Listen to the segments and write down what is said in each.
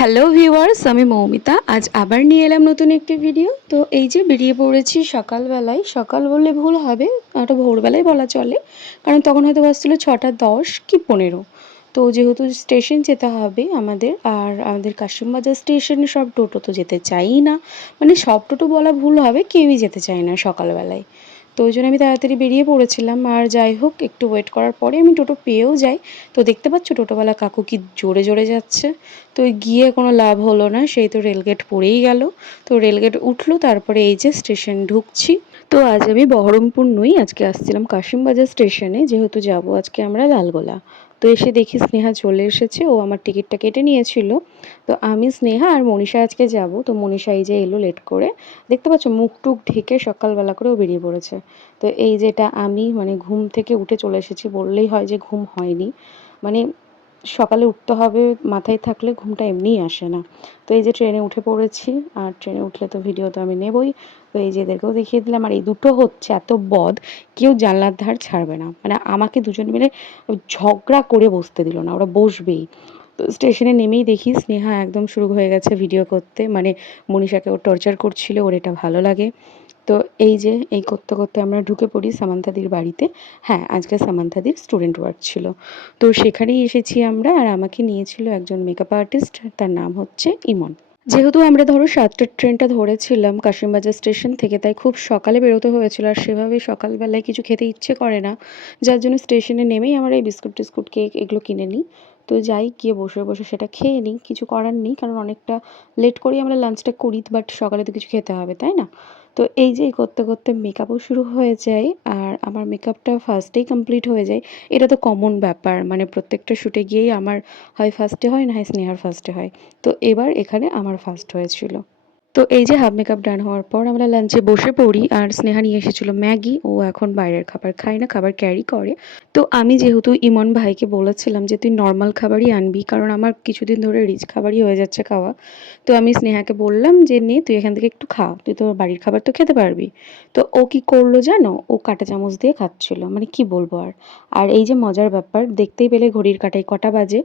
Hello viewers, আমি মৌমিতা। আজ আবার নিয়ে এলাম নতুন একটি ভিডিও। তো এই যে বেরিয়ে পড়েছি সকালবেলায়, সকাল বললে ভুল হবে, ওটা ভোরবেলায় বলা চলে, কারণ তখন হয়তো বাজছিল 6টা 10 কি 15। তো যেহেতু স্টেশন যেতে হবে আমাদের, আর আমাদের কাশিমবাজার স্টেশনে সব টোটো তো যেতে চাই না, মানে সব টোটো বলা ভুল হবে, কেউই যেতে চায় না সকালবেলায়। তো ওই জন্য আমি তাড়াতাড়ি বেরিয়ে পড়েছিলাম, আর যাই হোক একটু ওয়েট করার পরে আমি টোটো পেয়েও যাই। তো দেখতে পাচ্ছ টোটোওয়ালা কাকু কি জোরে জোরে যাচ্ছে। তো গিয়ে কোনো লাভ হলো না, সেই তো রেলগেট পড়েই গেল। তো রেলগেট উঠলো, তারপরে এই যে স্টেশন ঢুকছি। তো আজ আমি বহরমপুর নই, আজকে আসছিলাম কাশিমবাজার স্টেশনে, যেহেতু যাব আজকে আমরা লালগোলা। তো এসে দেখি স্নেহা চলে এসেছে, ও আমার টিকিটটা কেটে নিয়েছিল। তো আমি, স্নেহা আর মনীষা আজকে যাব। তো মনীষা এই যে এলো লেট করে, দেখতে পাচ্ছ মুখ টুক ঢেকে সকালবেলা করেও বেরিয়ে পড়েছে। তো এই যেটা আমি, মানে ঘুম থেকে উঠে চলে এসেছি বললেই হয় যে ঘুম হয়নি। মানে সকালে উঠতে হবে মাথায় থাকলে ঘুমটা এমনিই আসে না। তো এই যে ট্রেনে উঠে পড়েছি, আর ট্রেনে উঠলে তো ভিডিও তো আমি নেবই। তো এই যে এদেরকেও দেখিয়ে দিলাম। আর এই দুটো হচ্ছে এত বদ, কেউ জানলার ধার ছাড়বে না, মানে আমাকে দুজন মিলে ঝগড়া করে বসতে দিল না, ওরা বসবেই। তো স্টেশনে নেমেই দেখি স্নেহা একদম শুরু হয়ে গেছে ভিডিও করতে, মানে মনীষাকে ও টর্চার করছিল, ওর এটা ভালো লাগে। তো এই যে এই করতে করতে আমরা ঢুকে পড়ি সামান্থাদির বাড়িতে। হ্যাঁ, আজকে সামান্থাদির স্টুডেন্ট ওয়ার্ক ছিল। তো সেখানেই এসেছি আমরা, আর আমাকে নিয়েছিল একজন মেকআপ আর্টিস্ট, তার নাম হচ্ছে ইমন। যেহেতু আমরা ধরো 7টার ট্রেনটা ধরেছিলাম কাশিমবাজার স্টেশন থেকে, তাই খুব সকালে বেরোতে হয়েছিল, আর সেভাবে সকালবেলায় কিছু খেতে ইচ্ছে করে না, যার জন্য স্টেশনে নেমেই আমরা এই বিস্কুট টিস্কুট কেক এগুলো কিনে নিই। তো যাই, গিয়ে বসে বসে সেটা খেয়ে নিই, কিছু করার নেই, কারণ অনেকটা লেট করেই আমরা লাঞ্চটা করি, বাট সকালে তো কিছু খেতে হবে তাই না। তো এই যে করতে করতে মেকআপও শুরু হয়ে যায়, আর আমার মেকআপটা ফার্স্টেই কমপ্লিট হয়ে যায়। এটা তো কমন ব্যাপার, মানে প্রত্যেকটা শ্যুটে গিয়েই আমার হয় ফার্স্টে হয়, না হয় স্নেহার ফার্স্টে হয়। তো এবার এখানে আমার ফার্স্ট হয়েছিল। তো এই যে হাফ মেকআপ ডান হওয়ার পর আমরা লাঞ্চে বসে পড়ি, আর স্নেহা নিয়ে এসেছিল ম্যাগি, ও এখন বাইরের খাবার খায় না, খাবার ক্যারি করে। তো আমি যেহেতু ইমন ভাইকে বলেছিলাম যে তুই নর্মাল খাবারই আনবি, কারণ আমার কিছুদিন ধরে রিচ খাবারই হয়ে যাচ্ছে খাওয়া। তো আমি স্নেহাকে বললাম যে নে তুই এখান থেকে একটু খা, তুই তো বাড়ির খাবার তো খেতে পারবি। তো ও কি করলো জানো, ও কাঁটা চামচ দিয়ে খাচ্ছিল, মানে কি বলবো আর। আর এই যে মজার ব্যাপার, দেখতেই পেলে ঘড়ির কাঁটায় কটা বাজে,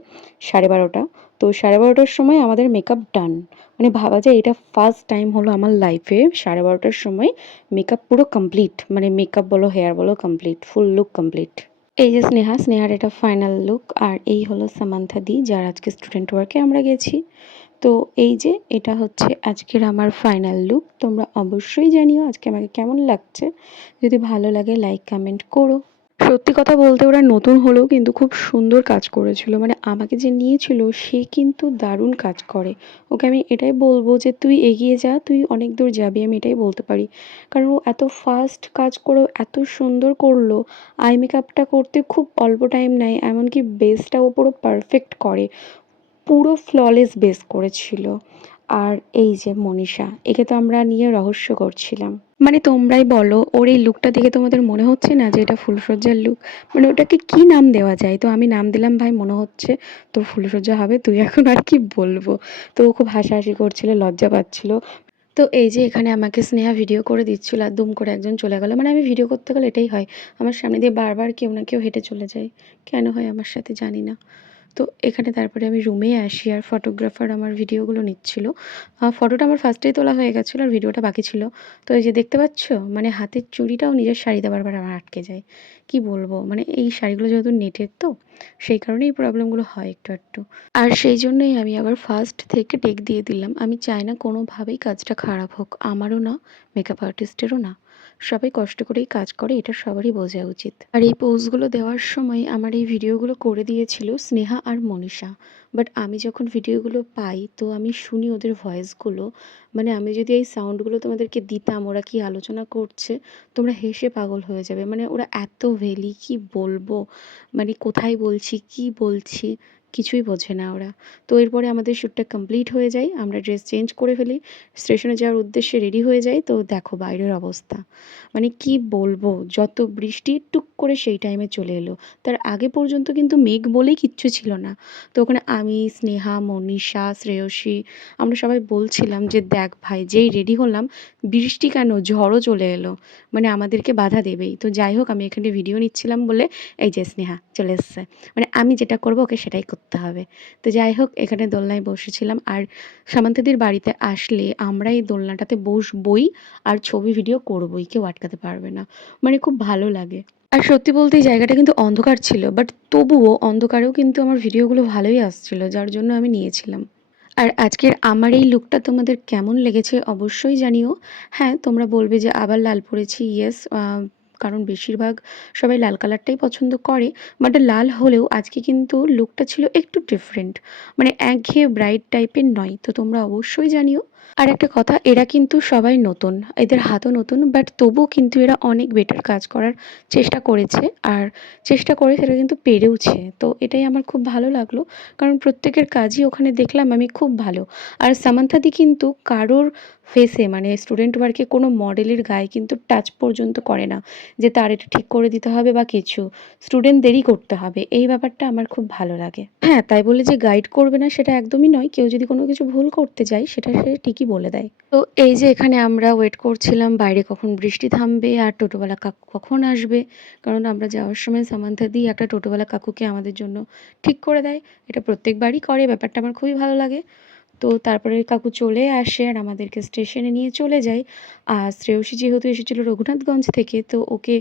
12:30। তো 12:30টার সময় আমাদের মেকআপ ডান। মানে ভাবা যায় এটা ফার্স্ট টাইম হলো আমার লাইফে 12:30টার সময় মেকআপ পুরো কমপ্লিট, মানে মেকআপ বলো হেয়ার বলো কমপ্লিট, ফুল লুক কমপ্লিট। এই যে স্নেহা, স্নেহার এটা ফাইনাল লুক। আর এই হলো সামান্থা দি, যার আজকে স্টুডেন্ট ওয়ার্কে আমরা গেছি। তো এই যে এটা হচ্ছে আজকের আমার ফাইনাল লুক। তোমরা অবশ্যই জানিও আজকে আমাকে কেমন লাগছে, যদি ভালো লাগে লাইক কমেন্ট করো। সত্যি কথা বলতে ওরা নতুন হলেও কিন্তু খুব সুন্দর কাজ করেছিল, মানে আমাকে যে নিয়েছিল সে কিন্তু দারুণ কাজ করে। ওকে আমি এটাই বলবো যে তুই এগিয়ে যা, তুই অনেক দূর যাবি, আমি এটাই বলতে পারি। কারণ ও এত ফাস্ট কাজ করেও এত সুন্দর করলো। আই মেকআপটা করতে খুব অল্প টাইম নেয়, এমনকি বেসটাও পুরো পারফেক্ট করে, পুরো ফ্ললেস বেস করেছিল। আর এই যে মনীষা, একে তো আমরা নিয়ে রহস্য করছিলাম। মানে তোমরাই বলো, ওর এই লুকটা দেখে তোমাদের মনে হচ্ছে না যে এটা ফুলসজ্জার লুক? মানে ওটাকে কি নাম দেওয়া যায়? তো আমি নাম দিলাম ভাই মনে হচ্ছে তোর ফুলসজ্জা হবে, তুই এখন আর কি বলবো। তো ও খুব হাসাহাসি করছিল, লজ্জা পাচ্ছিল। তো এই যে এখানে আমাকে স্নেহা ভিডিও করে দিচ্ছিল, আর দুম করে একজন চলে গেল। মানে আমি ভিডিও করতে গেলে এটাই হয়, আমার সামনে দিয়ে বারবার কেউ না কেউ হেঁটে চলে যায়, কেন হয় আমার সাথে জানি না। তো এখানে তারপরে আমি রুমে আসি, আর ফটোগ্রাফার আমার ভিডিওগুলো নিচ্ছিল। ফটোটা আমার ফার্স্টেই তোলা হয়ে গেছিলো, আর ভিডিওটা বাকি ছিল। তো এই যে দেখতে পাচ্ছ, মানে হাতের চুড়িটাও নিজের শাড়িতে বারবার আমার আটকে যায়। কি বলবো, মানে এই শাড়িগুলো যেহেতু নেটের, তো সেই কারণেই এই প্রবলেমগুলো হয় একটু একটু। আর সেই জন্যই আমি আবার ফার্স্ট থেকে টেক দিয়ে দিলাম। আমি চাই না কোনোভাবেই কাজটা খারাপ হোক, আমারও না, মেকআপ আর্টিস্টেরও না। সবাই কষ্ট করেই কাজ করে, এটা সবারই বোঝা উচিত। আর এই পোজগুলো দেওয়ার সময় আমার এই ভিডিওগুলো করে দিয়েছিল স্নেহা আর মনীষা। বাট আমি যখন ভিডিওগুলো পাই, তো আমি শুনি ওদের ভয়েসগুলো, মানে আমি যদি এই সাউন্ডগুলো তোমাদেরকে দিতাম ওরা কি আলোচনা করছে, তোমরা হেসে পাগল হয়ে যাবে। মানে ওরা এত ভেলি, কি বলবো, মানে কোথায় বলছি কি বলছি কিছুই বোঝে না ওরা। তো এরপরে আমাদের শ্যুটটা কমপ্লিট হয়ে যায়, আমরা ড্রেস চেঞ্জ করে ফেলি, স্টেশনে যাওয়ার উদ্দেশ্যে রেডি হয়ে যাই। তো দেখো বাইরের অবস্থা, মানে কি বলবো, যত বৃষ্টি টুক করে সেই টাইমে চলে এলো। তার আগে পর্যন্ত কিন্তু মেঘ বলেই কিচ্ছু ছিল না। তো ওখানে আমি, স্নেহা, মনীষা, শ্রেয়সী, আমরা সবাই বলছিলাম যে দেখ ভাই, যেই রেডি হলাম বৃষ্টি কেন, ঝড়ও চলে এলো, মানে আমাদেরকে বাধা দেবেই। তো যাই হোক, আমি এখানে ভিডিও নিচ্ছিলাম বলে এই যে স্নেহা চলে এসছে, মানে আমি যেটা করবো ওকে সেটাই করতে করতে হবে। তো যাই হোক এখানে দোলনায় বসেছিলাম, আর সামান্তাদির বাড়িতে আসলে আমরা এই দোলনাটাতে বসবই আর ছবি ভিডিও করবই, কেউ আটকাতে পারবে না। মানে খুব ভালো লাগে। আর সত্যি বলতে এই জায়গাটা কিন্তু অন্ধকার ছিল, বাট তবুও অন্ধকারেও কিন্তু আমার ভিডিওগুলো ভালোই আসছিল, যার জন্য আমি নিয়েছিলাম। আর আজকের আমার এই লুকটা তোমাদের কেমন লেগেছে অবশ্যই জানিও। হ্যাঁ, তোমরা বলবে যে আবার লাল পরেছি, ইয়েস, কারণ বেশিরভাগ সবাই লাল কালারটাই পছন্দ করে। বাট লাল হলেও আজকে কিন্তু লুকটা ছিল একটু ডিফারেন্ট, মানে একঘেয়ে ব্রাইট টাইপের নয়। তো তোমরা অবশ্যই জানিও। আর একটা কথা, এরা কিন্তু সবাই নতুন, এদের হাতও নতুন, বাট তবুও কিন্তু এরা অনেক বেটার কাজ করার চেষ্টা করেছে, আর চেষ্টা করে সেটা কিন্তু পেরেওছে। তো এটাই আমার খুব ভালো লাগলো, কারণ প্রত্যেকের কাজই ওখানে দেখলাম আমি খুব ভালো। আর সামান্থাদি কিন্তু কারোর ফেসে, মানে স্টুডেন্ট ওয়ার্কে কোনো মডেলের গায়ে কিন্তু টাচ পর্যন্ত করে না, যে তার এটা ঠিক করে দিতে হবে বা কিছু, স্টুডেন্টদেরই করতে হবে, এই ব্যাপারটা আমার খুব ভালো লাগে। হ্যাঁ, তাই বলে যে গাইড করবে না সেটা একদমই নয়, কেউ যদি কোনো কিছু ভুল করতে যায় সেটা সে ঠিকই বলে দেয়। তো এই যে এখানে আমরা ওয়েট করছিলাম বাইরে কখন বৃষ্টি থামবে আর টোটোওয়ালা কাকু কখন আসবে, কারণ আমরা যাওয়ার সময় সামান্থাদি একটা টোটোওয়ালা কাকুকে আমাদের জন্য ঠিক করে দেয়। এটা প্রত্যেকবারই করে, ব্যাপারটা আমার খুবই ভালো লাগে। তো তারপরে কাকু চলে আসে আর আমাদেরকে স্টেশনে নিয়ে চলে যায়। আর শ্রেয়সী যেহেতু এসেছিল রঘুনাথগঞ্জ থেকে, তো ওকে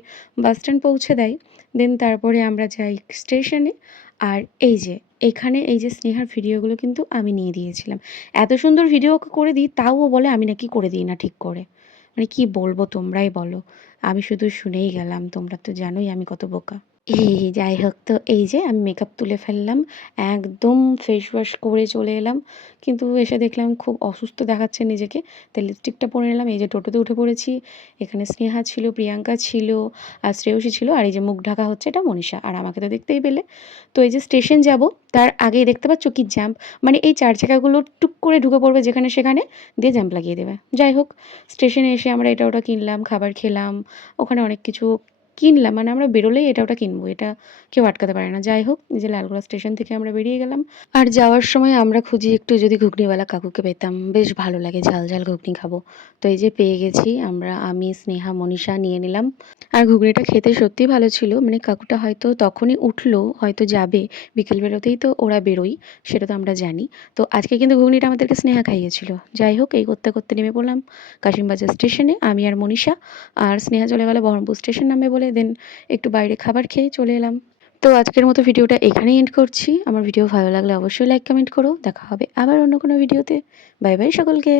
বাস স্ট্যান্ড পৌঁছে দেয়। দেন তারপরে আমরা যাই স্টেশনে। আর এই যে এখানে এই যে স্নেহার ভিডিওগুলো কিন্তু আমি নিয়ে দিয়েছিলাম। এত সুন্দর ভিডিও ওকে করে দিই, তাও ও বলে আমি নাকি করে দিই না ঠিক করে। মানে কি বলবো, তোমরাই বলো। আমি শুধু শুনেই গেলাম, তোমরা তো জানোই আমি কত বোকা। যাই হোক, তো এই যে আমি মেকআপ তুলে ফেললাম, একদম ফেস ওয়াশ করে চলে এলাম। কিন্তু এসে দেখলাম খুব অসুস্থ দেখাচ্ছে নিজেকে, তাই লিপস্টিকটা পরে নিলাম। এই যে টোটোতে উঠে পড়েছি, এখানে স্নেহা ছিল, প্রিয়াঙ্কা ছিল, আর শ্রেয়সী ছিল, আর এই যে মুখ ঢাকা হচ্ছে এটা মনীষা, আর আমাকে তো দেখতেই পেলে। তো এই যে স্টেশন যাব, তার আগেই দেখতে পাচ্ছ কি জ্যাম্প, মানে এই চার চাকাগুলো টুক করে ঢুকে পড়বে যেখানে সেখানে, দিয়ে জ্যাম্প লাগিয়ে দেবে। যাই হোক, স্টেশনে এসে আমরা এটা ওটা কিনলাম, খাবার খেলাম, ওখানে অনেক কিছু কিনলাম, মানে আমরা বেরোলেই এটা ওটা কিনবো, এটা কেউ আটকাতে পারে না। যাই হোক, এই যে লালগোলা স্টেশন থেকে আমরা বেরিয়ে গেলাম। আর যাওয়ার সময় আমরা খুঁজি একটু যদি ঘুগনিওয়ালা কাকুকে পেতাম, বেশ ভালো লাগে, ঝাল ঝাল ঘুগনি খাবো। তো এই যে পেয়ে গেছি আমরা, আমি স্নেহা মনীষা নিয়ে নিলাম। আর ঘুগনিটা খেতে সত্যিই ভালো ছিল, মানে কাকুটা হয়তো তখনই উঠলো, হয়তো যাবে, বিকেল বেরোতেই তো ওরা বেরোয়, সেটা তো আমরা জানি। তো আজকে কিন্তু ঘুগনিটা আমাদেরকে স্নেহা খাইয়েছিল। যাই হোক, এই করতে করতে নেমে পড়লাম কাশিমবাজার স্টেশনে, আমি আর মনীষা। আর স্নেহা চলে গেল বহরমপুর স্টেশন নামবে বলে, দেন একটু বাইরে খাবার খেয়ে চলে এলাম। তো আজকের মতো ভিডিওটা এখানেই এন্ড করছি। আমার ভিডিও ভালো লাগলে অবশ্যই লাইক কমেন্ট করো। দেখা হবে আবার অন্য কোনো ভিডিওতে। বাই বাই সকলকে।